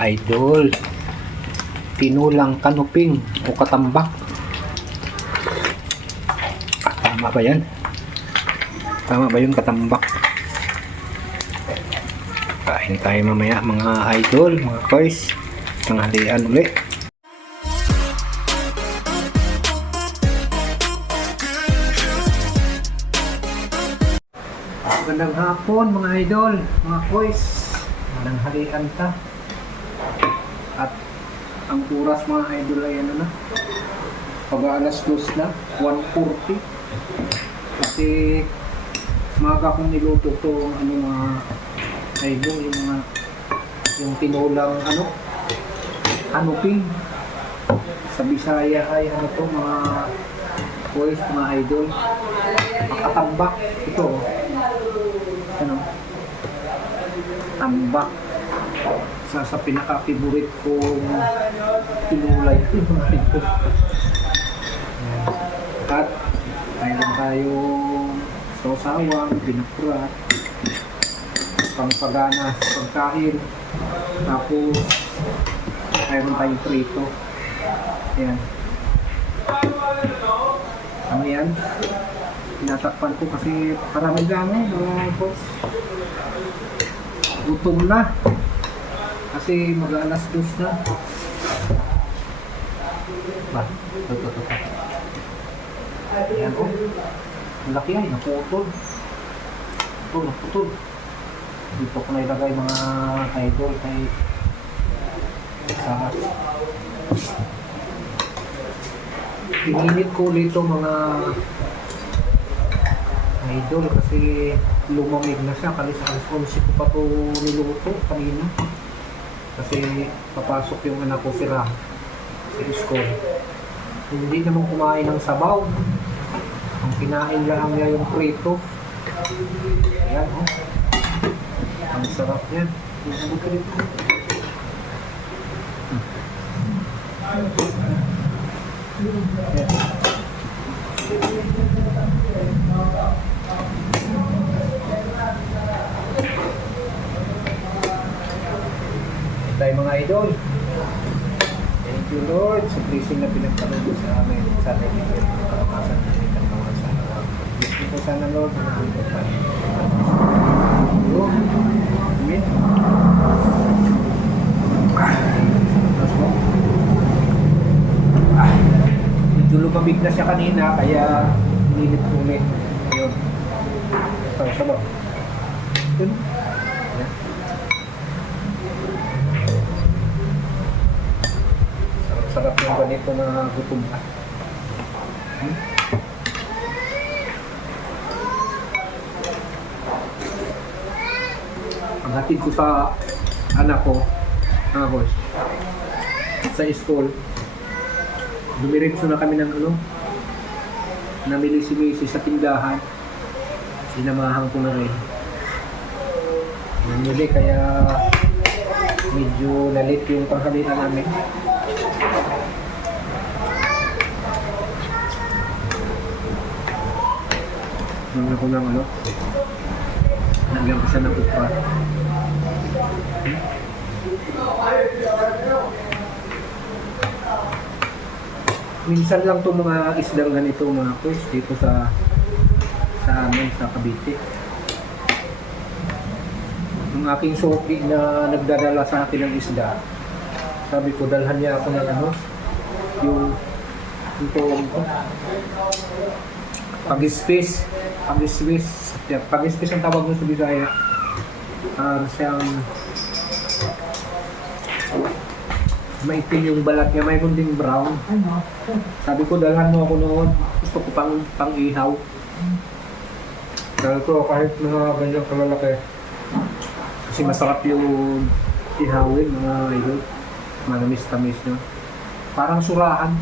idol, tinulang kanuping o katambak. Tama ba yan? Tama ba yung katambak? Kain tayo mamaya mga idol, mga koys. Tanghalian ulit. Magandang hapon mga idol, mga koys. Tanghalian ta. At ang oras mga idol ay ano na? Pag-alas 2 na, 1:40. Kasi maga kong niluto to ano mga idol, yung tinulang kanuping. Sa Bisaya ay ano to mga boys, mga idol, makatambak ito. Ano? Tambak. Sa pinaka-favorite kong tinulay mga idol. At mayroon tayong sawsawang, pinakrat, pangpagana sa pagkain. Tapos mayroon tayong prito. Ayan. Ano yan? Tinatakpan ko kasi parami lang mga boss. Gutom na. Kasi mag-alas 2 na. Ba? Ito. Ayan o. Ang laki ay, naputol. Ito, naputol. Dito ko na ilagay mga idol kay sarap. Ininit ko dito mga idol kasi lumamig na siya. Kalis alas 11 ko pa ito niluto kanina. Kasi papasok yung anak ko sila sa school. Hindi naman kumain ng sabaw. Ang kinain lang niya yung prito. Ayan o. Ang sarap yan. Ang ka dito. Tayo mga idol. Thank you Lord sa blessing na pinagkaroon mo sa amin. Sana ibigay mo kalakasan namin ang mga sana. Bless mo po sana Lord. Amen. Medyo lumamig na siya kanina kaya nilit ulit. Ayun. Ito, sabaw. Yun. Sarap yung ganito na gutom ka. Ang hatid ko sa anak ko, mga boys, sa school, dumiretso na kami ng namili si Macy sa tindahan. Sinamahan ko na rin. Namili kaya medyo nalit yung panghalian namin. Nang ako ng nagyan ko siya ng upra. Minsan lang itong mga isdang ganito mga boys dito sa amin sa Cavite. Yung aking suki na nagdadala sa akin ng isda, sabi ko dalhan niya ako ng yung tawag ko pag-space ang tawag mo sa Bisaya. Siyang maitim yung balat niya, mayroon ding brown. Sabi ko dalhan mo ako noon, gusto ko pang ihaw. Dahil ko kahit mga ganyan kalalaki kasi masarap yung ihawin mga idol, manamis-tamis nyo. Parang surahan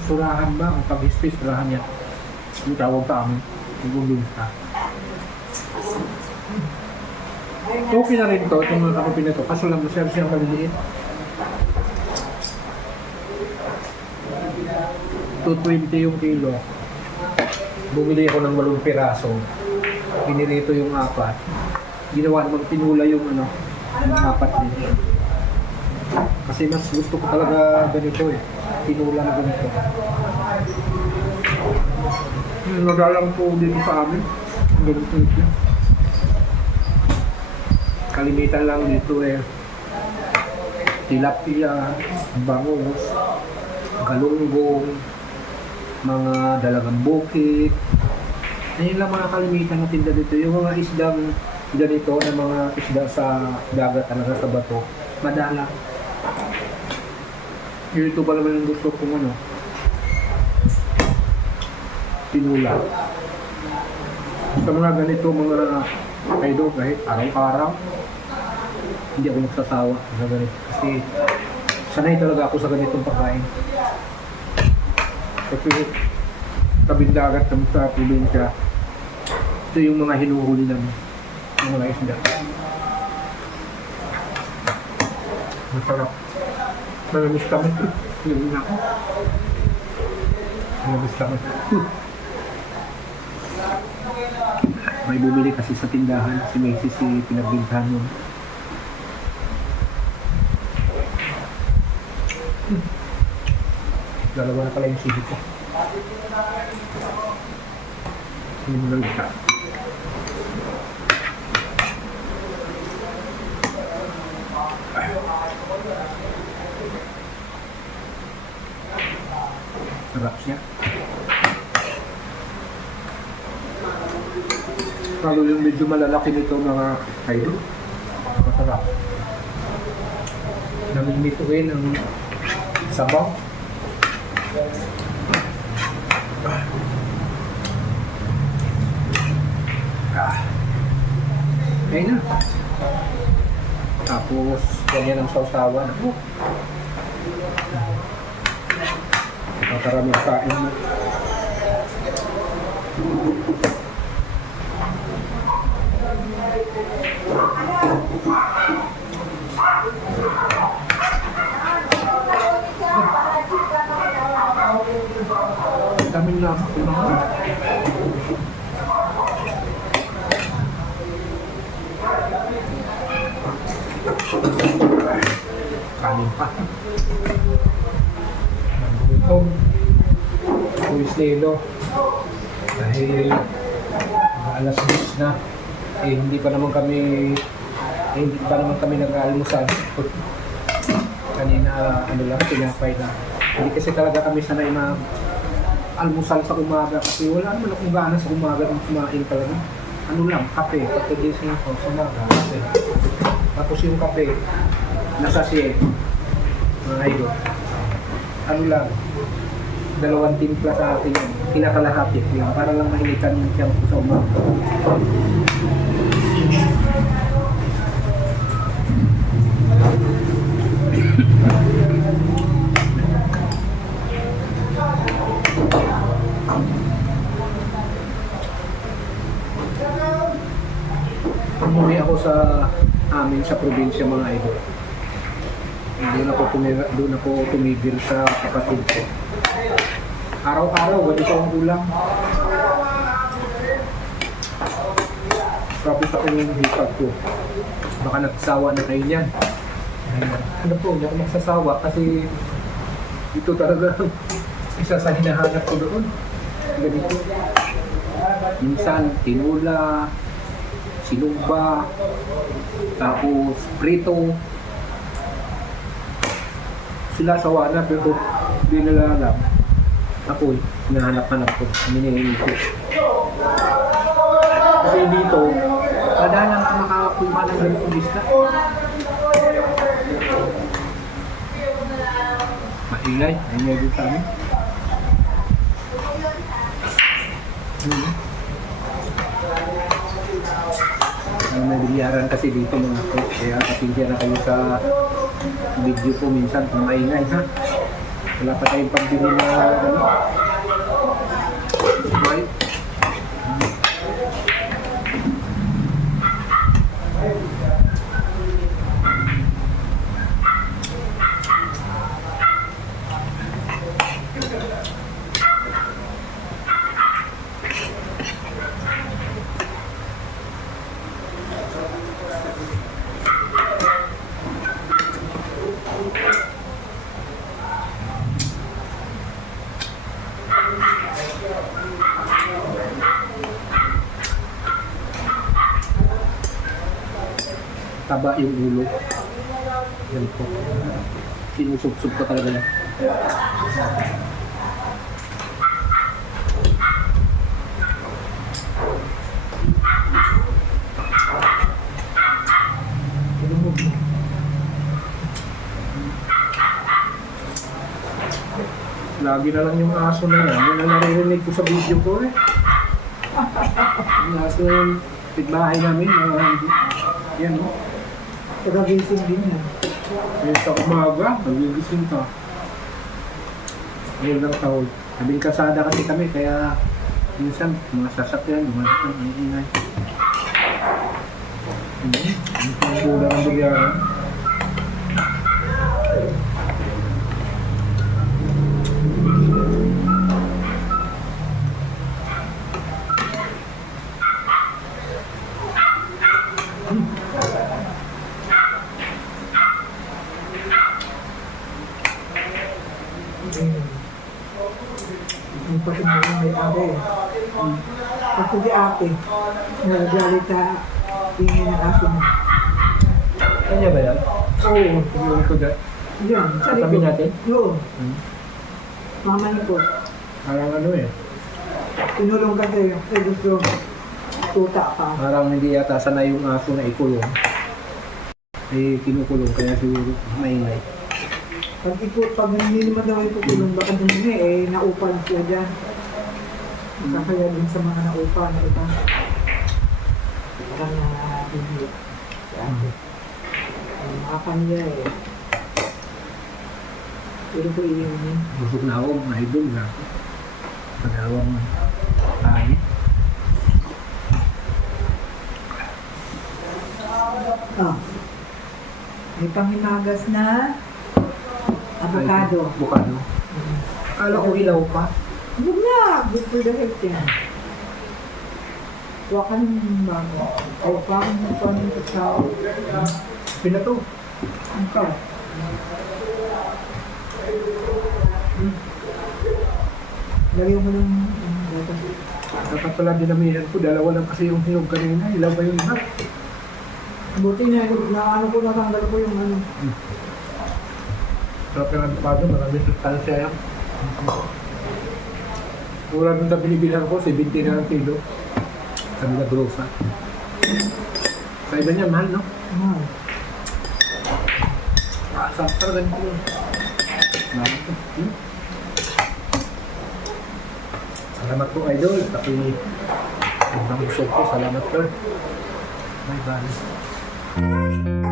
ba ang pag-space, surahan niya yung tawag ka amin, yung bubinta. Okay na rin to, itong mga kapapin na to, kaso lang masyari siyang maliliit. 220 yung kilo. Bumili ako ng 8 piraso. Pinirito yung 4. Ginawa naman pinula yung 4 dito. Kasi Kasi mas gusto ko talaga ganito eh. Tinula na ganito. Nagalang po dito sa amin. Ganito ito. Kalimitan lang dito eh. Tilapia, bangus, galunggong, mga dalagang bukid. Ayun lang mga kalimitan na tinda dito. Yung mga isdang ganito na mga isda sa dagat talaga sa bato. Madalang. Ito pa naman yung gusto kong ano. Tinula. Sa mga ganito mga idol kahit araw-araw hindi ako magsasawa sa ganito. Kasi sanay talaga ako sa ganitong pagkain. Kasi tabing dagat kami sa probinsya. Ito yung mga hinuhuli namin. Yung mga isda. Masarap. Malamis kami. Yun na ako. Malamis kami. May bumili kasi sa tindahan. Si Macy si pinagbintahan nun. Dalawa na pala yung sili ko. Hindi mo lang ita. Sarap siya. Lalo yung medyo malalaki nito mga idol. Masarap. Namimituin ang sabaw. Ayun na. Tapos, ganyan ang sausawan. Makaraming kain mo. Daming lang ako naman. Kanin pa. Ito. Luis Lelo. Dahil alas 10 na. Hindi pa naman kami nag-aalmusal. Kanina ano lang, pinapay na. Hindi kasi talaga kami sanay almusal sa umaga kasi wala naman akong gana sa umaga ng kumain talaga. Ano lang, kape. Kape din sa umaga. Tapos yung kape, nasa siya, mga idol. Ano lang, 2 timpla sa atin yan. Kinakalahati lang, para lang mainitan yung siyang sa umaga. Umuwi ako sa amin sa probinsya mga idol. Doon ako tumigil sa kapatid ko. Araw-araw, ganito ang ulam. Tapos ako yung hipag ko. Baka nagsawa na kayo niyan. Ano po, hindi ako magsasawa kasi ito talaga isa sa hinahanap ko doon. Ganito. Minsan, tinula, sinugba, tapos prito. Sila sawa na pero di nila alam. Ako, hinahanap-hanap ko, hinihingi ko. Kasi dito, madalang ka makakuha ng ganitong isda. Maingay din sa amin. May bilyaran kasi dito mga ko, kaya kapinggan na kayo sa video ko minsan kung maingay ha. Wala pa tayong pambili na ano. Okay. taba yung ulo. Yan po. Sinusub-sub ko talaga yan. Lagi na lang yung aso na yan. Yan ang naririnig ko sa video ko eh. Yung aso na yung pitbahay namin. Yan o. Pag-gising din yan. Ngayon sa umaga, nagigising ka. Ngayon lang taon. Sabing kasada kasi kami, kaya minsan mga sasakyan, lumalatan, ang ingay. Ang bulan ang bugyaran. Ang pasimula may ate. Pag di ate, nagalit sa tingin ng aso mo. Kanya ba yan? Oo. Siguro ko dyan. Yan, sa Katabi likod. natin? Oo. Mama niyo po. Parang ano eh. Tinulong kasi gusto tuta ka. Parang hindi yata sanay yung aso na ikulong. Eh, kinukulong kaya siguro maingay. Pag hindi naman daw ipukulong, baka dumi naupan siya dyan. Kaya din sa mga naupan na iba. Parang na-review. Mga kanya Pero ko iyon Busog na ako, mga idol na ako. Pagawang tayo. May panghimagas na avocado. Avocado. Akala ko ilaw pa. Huwag na! Good for the health yan. Huwag ka nang bago. O parang paano ito sa Pinato. ang ka. Lagyan mo ng dapat. Dapat pala dinamihan ko, dalawa lang kasi yung hinog kanina. Ilaw ba yung lahat? Buti na ano ko natanggal ko yung ano. Sarap yung avocado, maraming sustansya yan. Mura nung na binibilhan ko, 70 na ang kilo. Sabi na grosa. Sa iba niya, mahal, no? Mahal. Sarap talaga nito. Mahal to. Salamat po, idol. Tapi, sobrang busog ko. Salamat, Lord. Bye-bye.